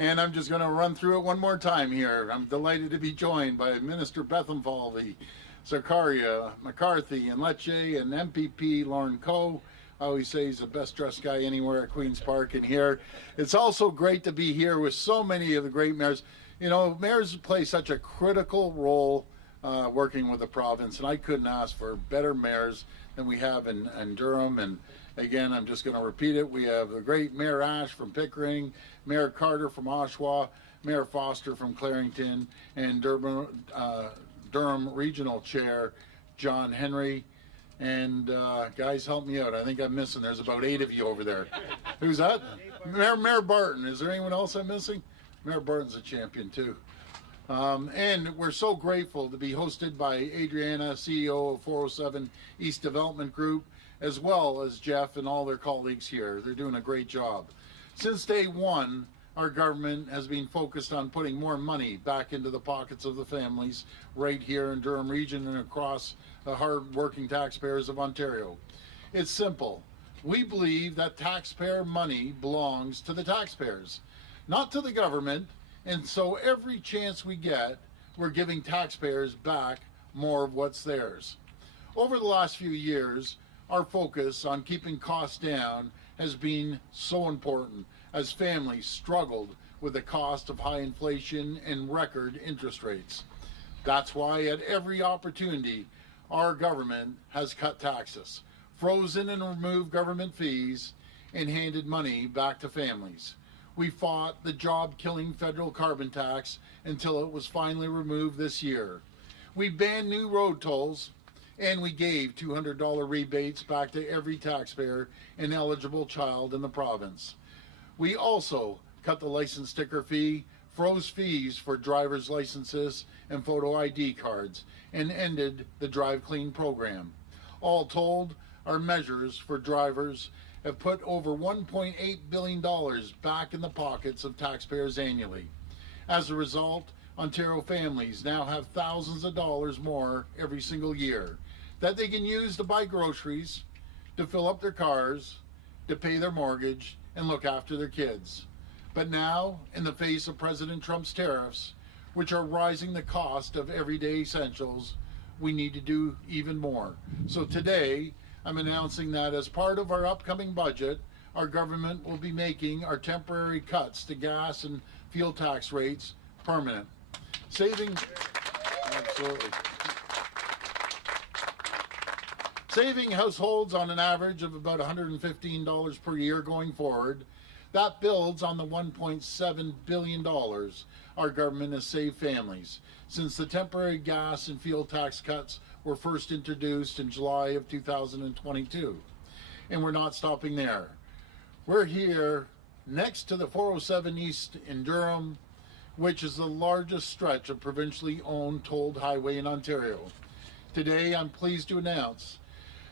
And I'm just going to run through it one more time here. I'm delighted to be joined by Minister Bethenfalvey, Zakaria, McCarthy, and Lecce, and MPP Lauren Coe. I always say he's the best dressed guy anywhere at Queen's Park and here. It's also great to be here with so many of the great mayors. You know, mayors play such a critical role working with the province, and I couldn't ask for better mayors than we have in Durham. And again, I'm just going to repeat it. We have the great Mayor Ash from Pickering, Mayor Carter from Oshawa, Mayor Foster from Clarington, and Durham Regional Chair John Henry. And guys, help me out. I think I'm missing. There's about 8 of you over there. Who's that? Mayor Barton. Is there anyone else I'm missing? Mayor Barton's a champion too. And we're so grateful to be hosted by Adriana, CEO of 407 East Development Group, as well as Jeff and all their colleagues here. They're doing a great job. Since day one, our government has been focused on putting more money back into the pockets of the families right here in Durham Region and across the hard-working taxpayers of Ontario. It's simple. We believe that taxpayer money belongs to the taxpayers, not to the government, and so every chance we get, we're giving taxpayers back more of what's theirs. Over the last few years, our focus on keeping costs down has been so important as families struggled with the cost of high inflation and record interest rates. That's why at every opportunity, our government has cut taxes, frozen and removed government fees, and handed money back to families. We fought the job-killing federal carbon tax until it was finally removed this year. We banned new road tolls, and we gave $200 rebates back to every taxpayer and eligible child in the province. We also cut the license sticker fee, froze fees for driver's licenses and photo ID cards, and ended the Drive Clean program. All told, our measures for drivers have put over $1.8 billion back in the pockets of taxpayers annually. As a result, Ontario families now have thousands of dollars more every single year that they can use to buy groceries, to fill up their cars, to pay their mortgage, and look after their kids. But now, in the face of President Trump's tariffs, which are rising the cost of everyday essentials, we need to do even more. So today, I'm announcing that as part of our upcoming budget, our government will be making our temporary cuts to gas and fuel tax rates permanent, saving households on an average of about $115 per year going forward. That builds on the $1.7 billion our government has saved families since the temporary gas and fuel tax cuts were first introduced in July of 2022. And we're not stopping there. We're here next to the 407 East in Durham, which is the largest stretch of provincially owned tolled highway in Ontario. Today, I'm pleased to announce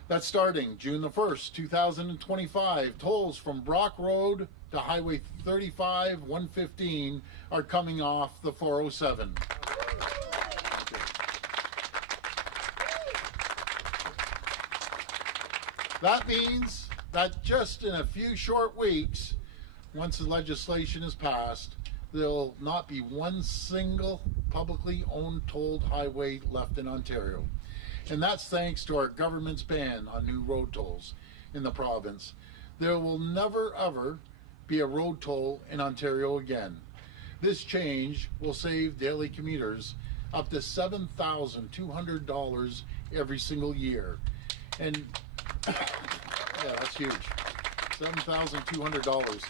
that starting June the 1st, 2025, tolls from Brock Road to Highway 35, 115 are coming off the 407. That means that just in a few short weeks, once the legislation is passed, there'll not be one single publicly owned tolled highway left in Ontario. And that's thanks to our government's ban on new road tolls in the province. There will never ever be a road toll in Ontario again. This change will save daily commuters up to $7,200 every single year. And yeah, that's huge. $7,200.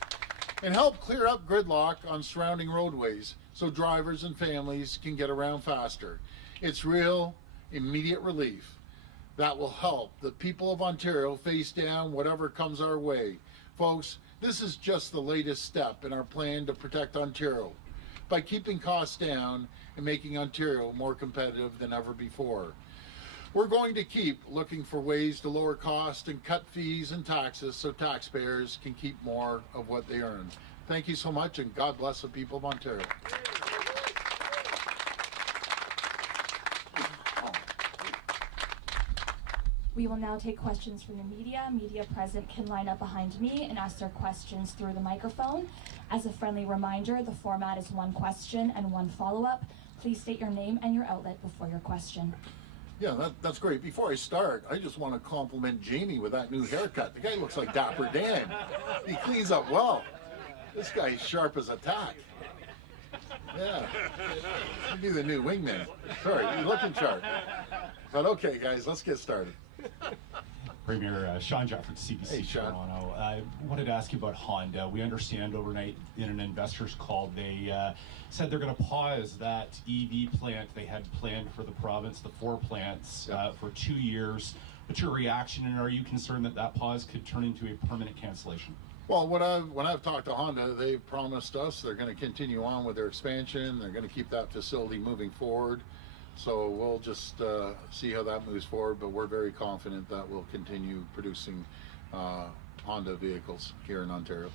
And help clear up gridlock on surrounding roadways so drivers and families can get around faster. It's real, immediate relief that will help the people of Ontario face down whatever comes our way. Folks, this is just the latest step in our plan to protect Ontario by keeping costs down and making Ontario more competitive than ever before. We're going to keep looking for ways to lower costs and cut fees and taxes so taxpayers can keep more of what they earn. Thank you so much, and God bless the people of Ontario. We will now take questions from the media. Media present can line up behind me and ask their questions through the microphone. As a friendly reminder, the format is one question and one follow-up. Please state your name and your outlet before your question. Yeah, that's great. Before I start, I just want to compliment Jamie with that new haircut. The guy looks like Dapper Dan. He cleans up well. This guy's sharp as a tack. Yeah, he'd be the new wingman. Sorry, you're looking sharp. But okay, guys, let's get started. Premier Sean Jefford, CBC Hey, Sean. Toronto. I wanted to ask you about Honda. We understand overnight in an investor's call, they said they're going to pause that EV plant they had planned for the province, the 4 plants, for 2 years. What's your reaction, and are you concerned that that pause could turn into a permanent cancellation? Well, when I've talked to Honda, they've promised us they're going to continue on with their expansion. They're going to keep that facility moving forward. So we'll just see how that moves forward, but we're very confident that we'll continue producing Honda vehicles here in Ontario.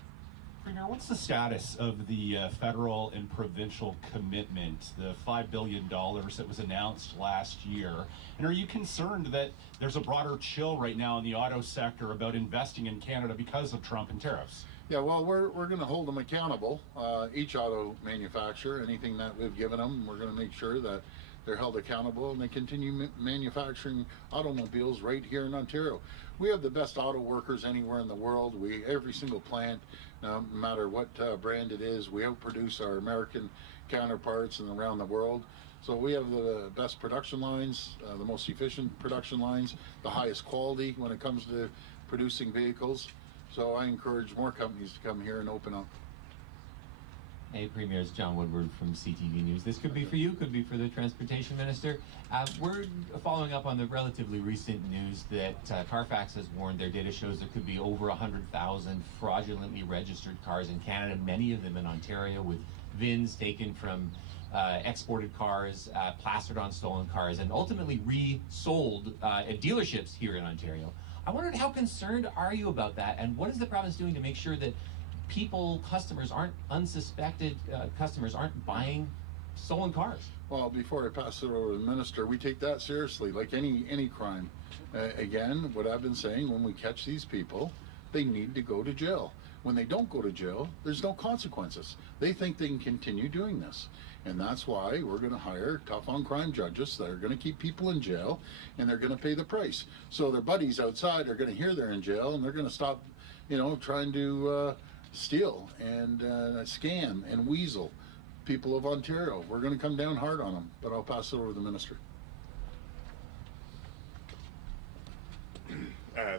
Now, what's the status of the federal and provincial commitment, the $5 billion that was announced last year? And are you concerned that there's a broader chill right now in the auto sector about investing in Canada because of Trump and tariffs? Yeah, well, we're going to hold them accountable. Each auto manufacturer, anything that we've given them, we're going to make sure that they're held accountable and they continue manufacturing automobiles right here in Ontario. We have the best auto workers anywhere in the world. Every single plant, no matter what brand it is, we outproduce our American counterparts and around the world. So we have the best production lines, the most efficient production lines, the highest quality when it comes to producing vehicles. So I encourage more companies to come here and open up. Hey, Premier, it's John Woodward from CTV News. This could be for you, could be for the Transportation Minister. We're following up on the relatively recent news that Carfax has warned their data shows there could be over 100,000 fraudulently registered cars in Canada, many of them in Ontario, with VINs taken from exported cars, plastered on stolen cars, and ultimately resold at dealerships here in Ontario. I wondered, how concerned are you about that, and what is the province doing to make sure that unsuspected customers aren't buying stolen cars? Well, before I pass it over to the minister, we take that seriously, like any crime. Again, what I've been saying, when we catch these people, they need to go to jail. When they don't go to jail, there's no consequences. They think they can continue doing this. And that's why we're going to hire tough on crime judges that are going to keep people in jail, and they're going to pay the price. So their buddies outside are going to hear they're in jail, and they're going to stop, trying to steal and scam and weasel people of Ontario. We're going to come down hard on them, but I'll pass it over to the minister.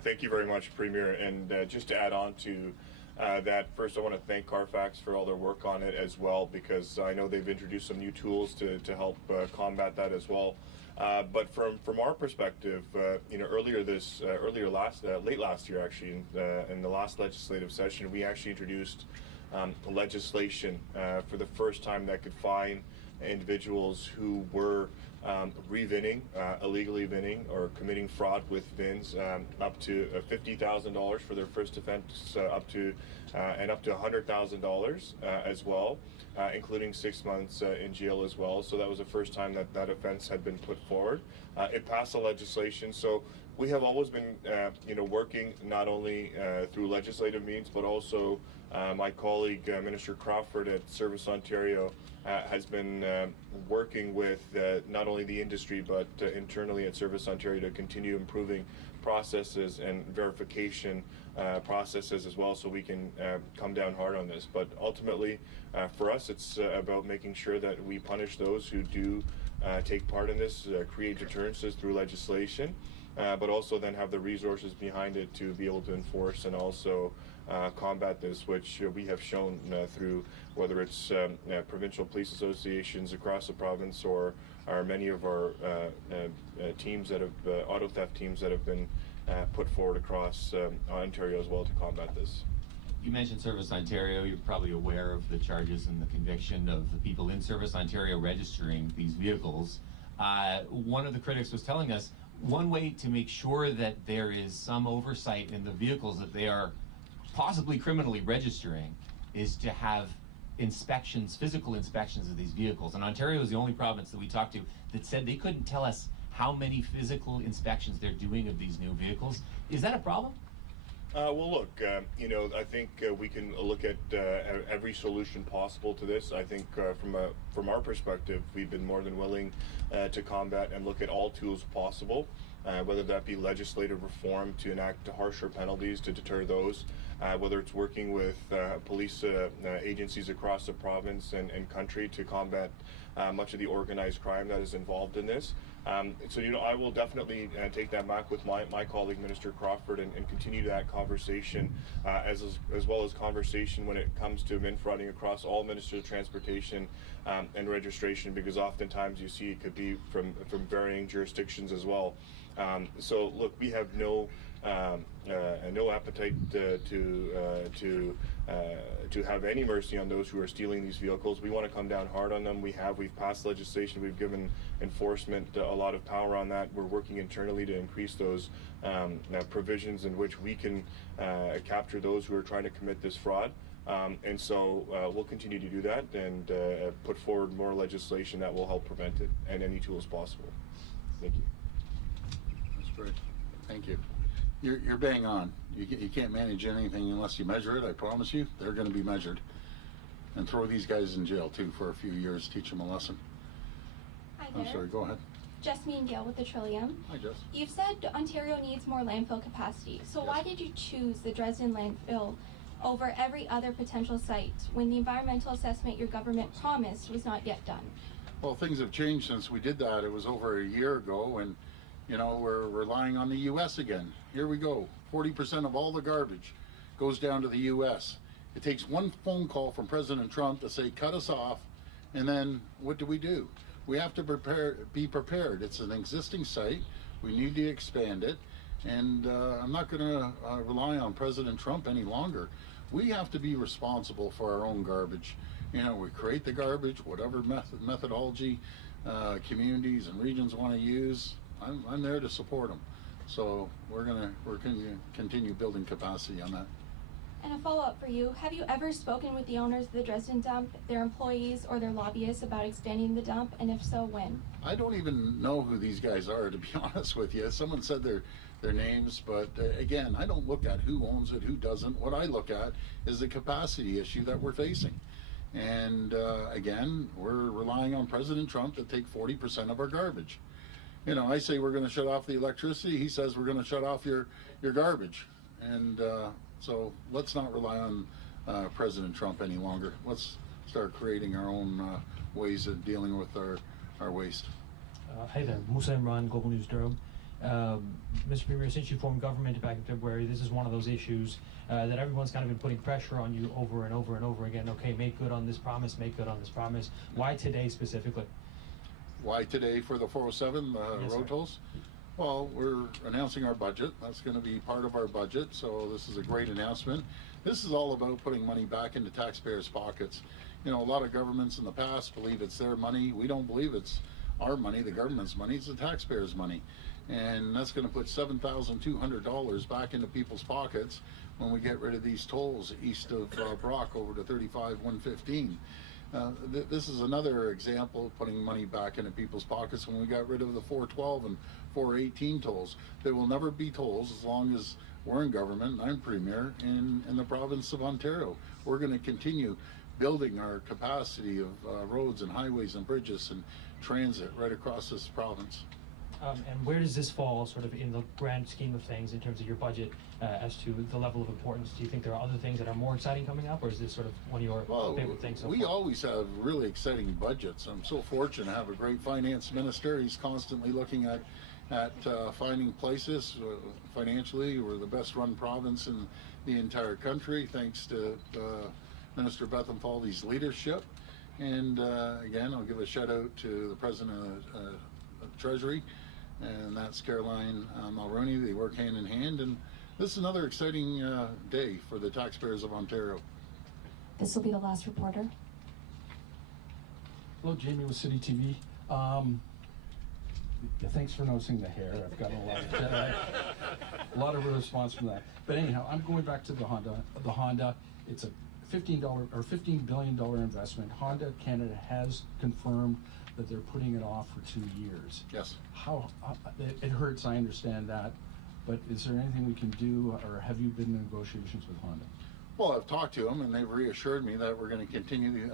Thank you very much, Premier. And just to add on to that, first I want to thank Carfax for all their work on it as well, because I know they've introduced some new tools to help combat that as well. But from our perspective, late last year actually, in the last legislative session, we actually introduced legislation for the first time that could fine individuals who were illegally VINing or committing fraud with VINs, up to $50,000 for their first offense, up to $100,000 as well, including 6 months in jail as well. So that was the first time that offense had been put forward. It passed the legislation. So we have always been, working not only through legislative means, but also my colleague, Minister Crawford at Service Ontario, has been working with not only the industry, but internally at Service Ontario to continue improving processes and verification processes as well, so we can come down hard on this. But ultimately, for us, it's about making sure that we punish those who do take part in this, create deterrences through legislation, but also then have the resources behind it to be able to enforce and also combat this, which we have shown through whether it's provincial police associations across the province or many of our teams that have auto theft teams that have been put forward across Ontario as well to combat this. You mentioned Service Ontario. You're probably aware of the charges and the conviction of the people in Service Ontario registering these vehicles. One of the critics was telling us one way to make sure that there is some oversight in the vehicles that they are possibly criminally registering is to have inspections, physical inspections of these vehicles. And Ontario is the only province that we talked to that said they couldn't tell us how many physical inspections they're doing of these new vehicles. Is that a problem? Well, look, I think we can look at every solution possible to this. I think from our perspective, we've been more than willing to combat and look at all tools possible, whether that be legislative reform to enact harsher penalties to deter those, whether it's working with police agencies across the province and country to combat much of the organized crime that is involved in this. So I will definitely take that back with my colleague, Minister Crawford, and continue that conversation, as well as conversation when it comes to min frauding across all Ministers of Transportation and registration, because oftentimes you see it could be from varying jurisdictions as well. So look, we have no appetite to have any mercy on those who are stealing these vehicles. We want to come down hard on them. We've passed legislation. We've given enforcement a lot of power on that. We're working internally to increase those provisions in which we can capture those who are trying to commit this fraud. And so we'll continue to do that and put forward more legislation that will help prevent it and any tools possible. Thank you. That's great. Thank you. You're bang on. You can't manage anything unless you measure it. I promise you, they're going to be measured. And throw these guys in jail too for a few years. Teach them a lesson. Hi I'm there. sorry. Go ahead. Jasmine Gale with the Trillium. Hi, Jess. You've said Ontario needs more landfill capacity. So Yes. why did you choose the Dresden landfill over every other potential site when the environmental assessment your government promised was not yet done? Well, things have changed since we did that. It was over a year ago, and we're relying on the U.S. again. Here we go. 40% of all the garbage goes down to the U.S. It takes one phone call from President Trump to say, cut us off, and then what do? We have to be prepared. It's an existing site. We need to expand it, and I'm not going to rely on President Trump any longer. We have to be responsible for our own garbage. We create the garbage, whatever methodology communities and regions want to use. I'm there to support them. So we're going to continue building capacity on that. And a follow-up for you. Have you ever spoken with the owners of the Dresden dump, their employees, or their lobbyists about expanding the dump? And if so, when? I don't even know who these guys are, to be honest with you. Someone said their names, but again, I don't look at who owns it, who doesn't. What I look at is the capacity issue that we're facing. And again, we're relying on President Trump to take 40% of our garbage. I say we're going to shut off the electricity. He says we're going to shut off your garbage. And so let's not rely on President Trump any longer. Let's start creating our own ways of dealing with our waste. Hi there, Musa Imran, Global News Durham. Mr. Premier, since you formed government back in February, this is one of those issues that everyone's kind of been putting pressure on you over and over and over again. Okay, make good on this promise, make good on this promise. Why today specifically? Why today for the 407 Yes, road sir. tolls? Well, we're announcing our budget. That's going to be part of our budget, so this is a great announcement. This is all about putting money back into taxpayers' pockets. A lot of governments in the past believe it's their money. We don't believe it's our money, the government's money. It's the taxpayers' money. And that's going to put $7,200 back into people's pockets when we get rid of these tolls east of Brock over to 35-115. This is another example of putting money back into people's pockets when we got rid of the 412 and 418 tolls. There will never be tolls as long as we're in government and I'm Premier in the province of Ontario. We're going to continue building our capacity of roads and highways and bridges and transit right across this province. And where does this fall sort of in the grand scheme of things in terms of your budget as to the level of importance? Do you think there are other things that are more exciting coming up, or is this sort of one of your favorite things so we far? always have really exciting budgets. I'm so fortunate to have a great finance minister. He's constantly looking at finding places financially. We're the best run province in the entire country, thanks to Minister Bethlenfalvy's leadership. And again, I'll give a shout out to the President of Treasury, and that's Caroline Mulroney. They work hand in hand, and this is another exciting day for the taxpayers of Ontario. This will be the last reporter. Hello, Jamie with City TV. Yeah, thanks for noticing the hair. I've got a lot of response from that. But anyhow, I'm going back to the Honda. The Honda, it's a $15 billion investment. Honda Canada has confirmed that they're putting it off for 2 years. Yes. It hurts, I understand that. but is there anything we can do, or have you been in negotiations with Honda? Well, I've talked to them, and they've reassured me that we're going to continue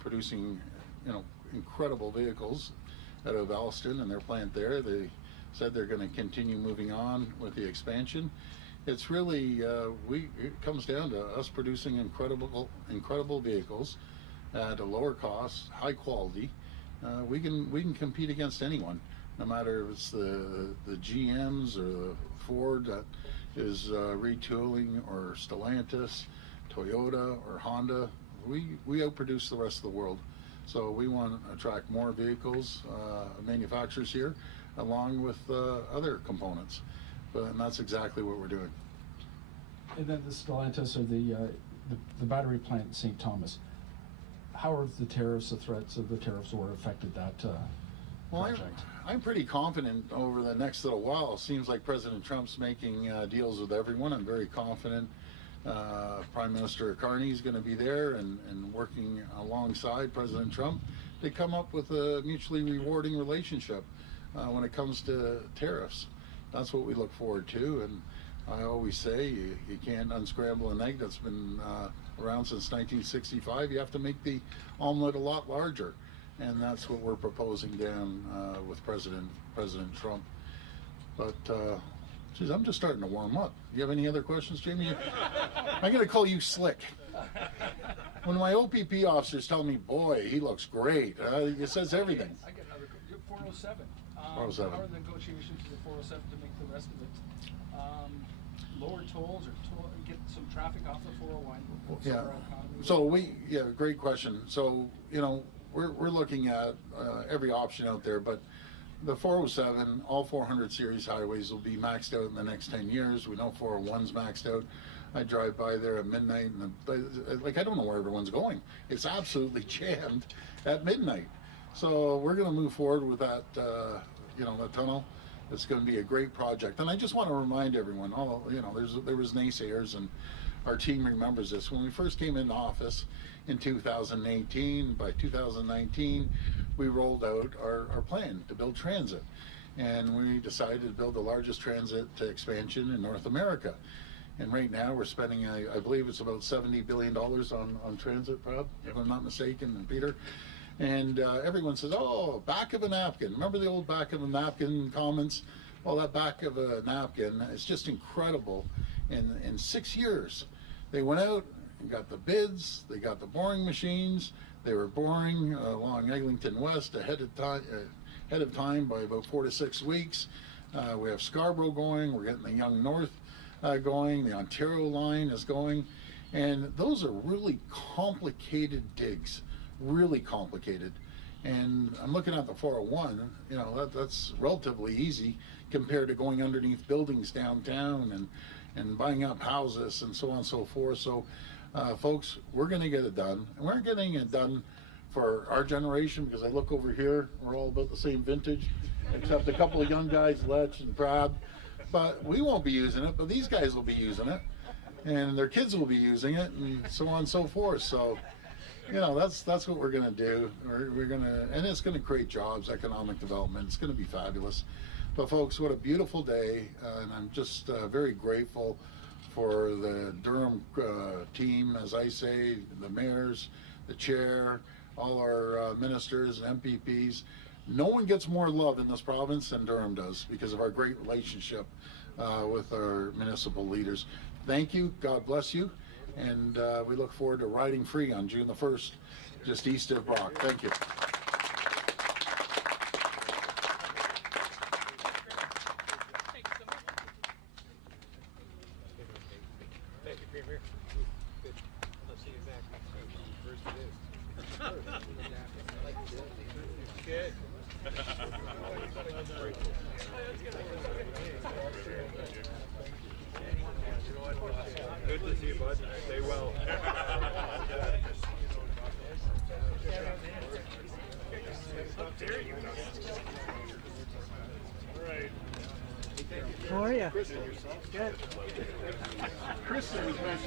producing, incredible vehicles out of Alliston and their plant there. They said they're going to continue moving on with the expansion. It's really it comes down to us producing incredible vehicles at a lower cost, high quality. We can compete against anyone, no matter if it's the GMs or the Ford that is retooling, or Stellantis, Toyota, or Honda. We outproduce the rest of the world. So we want to attract more vehicles, manufacturers here, along with other components. And that's exactly what we're doing. And then the Stellantis, or the battery plant in St. Thomas, how have the threats of the tariffs war affected that project? I'm pretty confident over the next little while. It seems like President Trump's making deals with everyone. I'm very confident Prime Minister Carney is going to be there and working alongside President Trump to come up with a mutually rewarding relationship when it comes to tariffs. That's what we look forward to. And I always say you can't unscramble an egg that's been around since 1965. You have to make the omelet a lot larger. And that's what we're proposing down with President Trump. But, geez, I'm just starting to warm up. You have any other questions, Jamie? I'm going to call you Slick. When my OPP officers tell me, boy, he looks great, it says everything. I get another 407. 407. How are the negotiations to the 407 to make the rest of it? Lower tolls, or get some traffic off the 401? Yeah. Great question. So, we're looking at every option out there, but the 407, all 400 series highways will be maxed out in the next 10 years. We know 401's maxed out. I drive by there at midnight, and I don't know where everyone's going. It's absolutely jammed at midnight. So we're going to move forward with that, the tunnel. It's going to be a great project. And I just want to remind everyone, there was naysayers, and our team remembers this. When we first came into office in 2018, by 2019, we rolled out our plan to build transit. And we decided to build the largest transit expansion in North America. And right now we're spending, I believe it's about $70 billion on transit, Rob, if I'm not mistaken, and Peter. And everyone says, oh, back of a napkin. Remember the old back of a napkin comments? Well, that back of a napkin is just incredible. In 6 years, they went out and got the bids, they got the boring machines, they were boring along Eglinton West ahead of time by about 4 to 6 weeks. We have Scarborough going, we're getting the Young North going, the Ontario line is going, and those are really complicated digs, really complicated. And I'm looking at the 401, that's relatively easy compared to going underneath buildings downtown and buying up houses and so on and so forth. So folks, we're going to get it done, and we're getting it done for our generation, because I look over here, we're all about the same vintage, except a couple of young guys, Letch and Brad. But we won't be using it, but these guys will be using it, and their kids will be using it, and so on and so forth. So, that's what we're going to do. We're going to, and it's going to create jobs, economic development. It's going to be fabulous. But folks, what a beautiful day, and I'm just very grateful for the Durham team, as I say, the mayors, the chair, all our ministers and MPPs. No one gets more love in this province than Durham does, because of our great relationship with our municipal leaders. Thank you. God bless you. And we look forward to riding free on June the 1st, just east of Brock. Thank you. Thank you, Premier. Good. I'll see you back. First it is. Good. Good to see you, bud. Stay well. How are you? Good. Kristen was mentioning